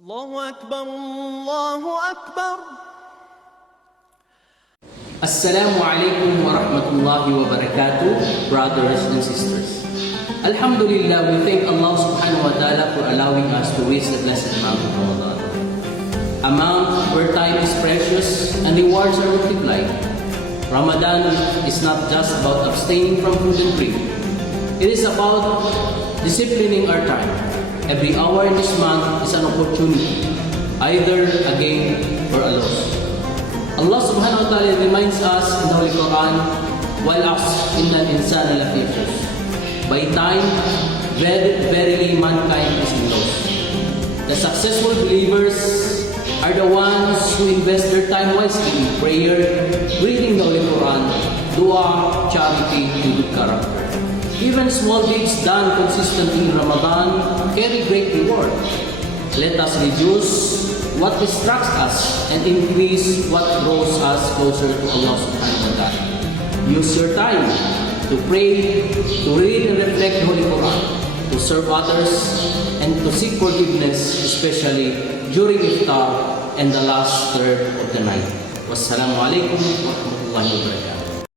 الله أكبر الله أكبر. Assalamu alaikum wa rahmatullahi wa barakatuh, brothers and sisters. Alhamdulillah, we thank Allah subhanahu wa ta'ala for allowing us to reach the blessed month of Ramadan. A month where time is precious and rewards are multiplied. Ramadan is not just about abstaining from food and drink. It is about disciplining our time. Every hour in this month is an opportunity, either a gain or a loss. Allah subhanahu wa ta'ala reminds us in the Holy Quran, وَالْعَصْرِ إِنَّ الْإِنسَانَ لَفِي خُسْرٍ. By time, verily mankind is in loss. The successful believers are the ones who invest their time wisely in prayer, reading the Holy Quran, dua, charity, and good character. Even small deeds done consistently in Ramadan carry great reward. Let us reduce what distracts us and increase what draws us closer to Allah subhanahu wa ta'ala. Use your time to pray, to read and reflect the Holy Quran, to serve others, and to seek forgiveness, especially during iftar and the last third of the night. Wassalamu alaikum wa rahmatullahi wa barakatuh.